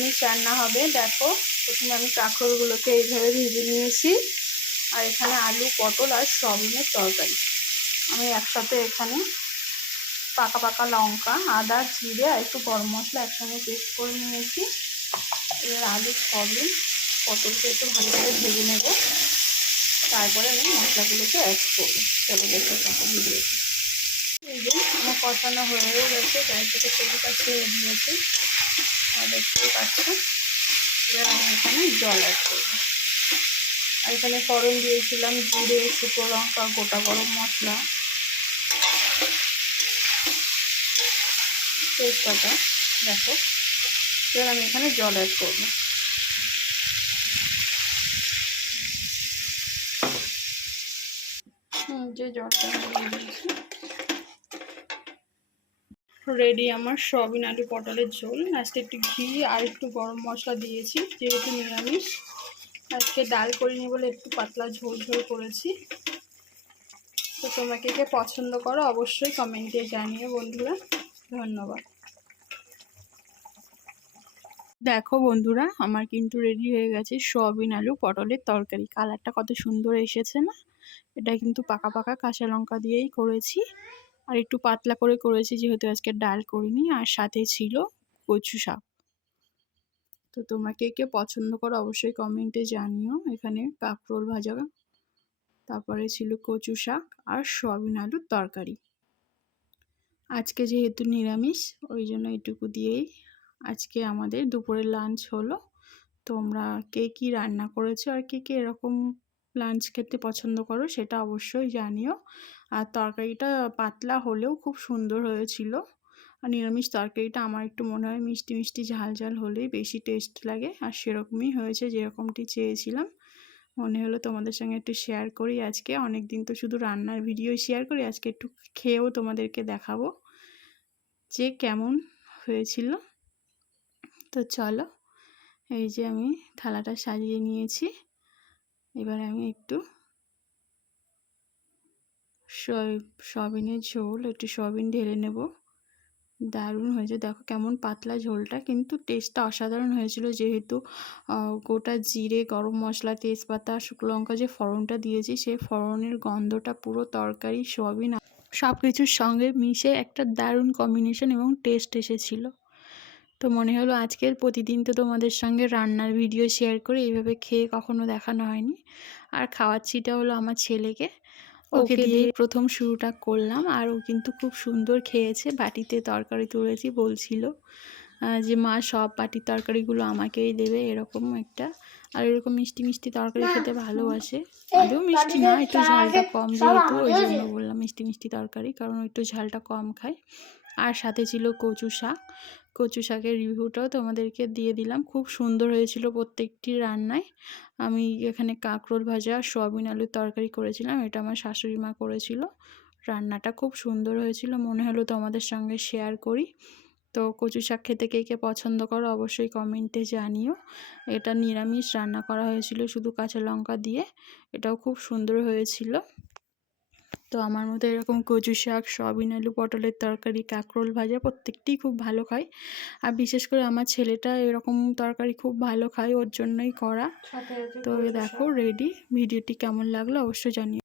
নিরামিষ রান্না হবে, দেখো। প্রথমে আমি কাঁকরোলগুলোকে এইভাবে ভেজে নিয়েছি। আর এখানে আলু, পটল আর সবিনের তরকারি। আমি একসাথে এখানে পাকা পাকা লঙ্কা, আদা, জিরে আর একটু গরম মশলা একসঙ্গে পেস্ট করে নিয়েছি। এবার আলু সবিন পটলকে একটু ভালো করে ভেজে নেব। তারপরে আমি মশলাগুলোকে অ্যাড করব। চলো দেখে থাকো ভিডিওটি এই যে, আমার কষানো হয়েও গেছে, গায়ে থেকে তেলটা ছেড়ে দিয়েছে। দেখতে পাচ্ছি এবার আমি এখানে জল অ্যাড করব। আর এখানে ফোড়ন দিয়েছিলাম, জিরে, শুকনো লঙ্কা, গোটা গরম মশলা, তেজপাতা, দেখো। এবার আমি এখানে জল অ্যাড করব। যে জলটা দিয়ে দিয়েছি। রেডি আমার সয়াবিন আলু পটলের ঝোল। আজকে একটু ঘি আর একটু গরম মশলা দিয়েছি, যেহেতু নিরামিষ। আজকে ডাল করিনি বলে একটু পাতলা ঝোল ঝোল করেছি। তো তোমাকে কে পছন্দ করো অবশ্যই কমেন্টে জানিয়ে বন্ধুরা। ধন্যবাদ। দেখো বন্ধুরা, আমার কিন্তু রেডি হয়ে গেছে সোয়াবিন আলু পটলের তরকারি। কালারটা কত সুন্দর এসেছে না? এটা কিন্তু পাকা পাকা কাঁচা লঙ্কা দিয়েই করেছি। আর একটু পাতলা করে করেছি, যেহেতু আজকে ডাল করিনি, আর সাথে ছিল কচু শাক। তো তোমরা কে কে পছন্দ করো অবশ্যই কমেন্টে জানিও। এখানে কাঁকরোল ভাজা, তারপরে ছিল কচু শাক আর সয়াবিন আলুর তরকারি। আজকে যেহেতু নিরামিষ, ওই জন্য এটুকু দিয়েই আজকে আমাদের দুপুরের লাঞ্চ হলো। তোমরা কে কী রান্না করেছ আর কে কে এরকম লাঞ্চ খেতে পছন্দ করো, সেটা অবশ্যই জানিও। আর তরকারিটা পাতলা হলেও খুব সুন্দর হয়েছিল। আর নিরামিষ তরকারিটা আমার একটু মনে হয় মিষ্টি মিষ্টি ঝাল ঝাল হলেই বেশি টেস্ট লাগে। আর সেরকমই হয়েছে যেরকমটি চেয়েছিলাম। মনে হলো তোমাদের সঙ্গে একটু শেয়ার করি আজকে। অনেক দিন তো শুধু রান্নার ভিডিও শেয়ার করি, আজকে একটু খেয়েও তোমাদেরকে দেখাবো যে কেমন হয়েছিল। তো চলো, এই যে আমি থালাটা সাজিয়ে নিয়েছি। এবার আমি একটু সয়াবিনের ঝোল, একটু সয়াবিন ঢেলে নেব। দারুণ হয়েছে। দেখো কেমন পাতলা ঝোলটা, কিন্তু টেস্টটা অসাধারণ হয়েছিল যেহেতু গোটা জিরে, গরম মশলা, তেজপাতা, শুকনো লঙ্কা যে ফোড়নটা দিয়েছি, সেই ফোড়নের গন্ধটা পুরো তরকারি, সয়াবিন সব কিছুর সঙ্গে মিশে একটা দারুণ কম্বিনেশন এবং টেস্ট এসেছিল। তো মনে হলো আজকের প্রতিদিন তো তোমাদের সঙ্গে রান্নার ভিডিও শেয়ার করে এইভাবে খেয়ে কখনো দেখানো হয়নি। আর খাওয়াচ্ছিটা হলো আমার ছেলেকে। ওকে দিয়ে প্রথম শুরুটা করলাম আর ও কিন্তু খুব সুন্দর খেয়েছে বাটিতে তরকারি তুলেছি বলছিল যে মা সব বাটির তরকারিগুলো আমাকেই দেবে এরকম একটা। আর এরকম মিষ্টি মিষ্টি তরকারি খেতে ভালোবাসে। আদৌ মিষ্টি না একটু ঝালটা কম যেহেতু ওই জন্য বললাম মিষ্টি মিষ্টি তরকারি কারণ একটু ঝালটা কম খায়। আর সাথে ছিল কচু শাক। কচু শাকের রিভিউটাও তোমাদেরকে দিয়ে দিলাম। খুব সুন্দর হয়েছিল প্রত্যেকটি রান্নায়। আমি এখানে কাঁকরোল ভাজা, সয়াবিন আলুর তরকারি করেছিলাম। এটা আমার শাশুড়ি মা করেছিল। রান্নাটা খুব সুন্দর হয়েছিল। মনে হলো তোমাদের সঙ্গে শেয়ার করি। তো কচু শাক খেতে কে কে পছন্দ করো অবশ্যই কমেন্টে জানিও। এটা নিরামিষ রান্না করা হয়েছিল শুধু কাঁচা লঙ্কা দিয়ে। এটাও খুব সুন্দর হয়েছিল। তো আমার মতো এরকম কচু শাক সয়াবিন আলু পটলের তরকারি কাঁকরোল ভাজা প্রত্যেকটিই খুব ভালো খায়। আর বিশেষ করে আমার ছেলেটা এরকম তরকারি খুব ভালো খায় ওর জন্যই করা। তো দেখো রেডি ভিডিওটি কেমন লাগল অবশ্যই জানিও।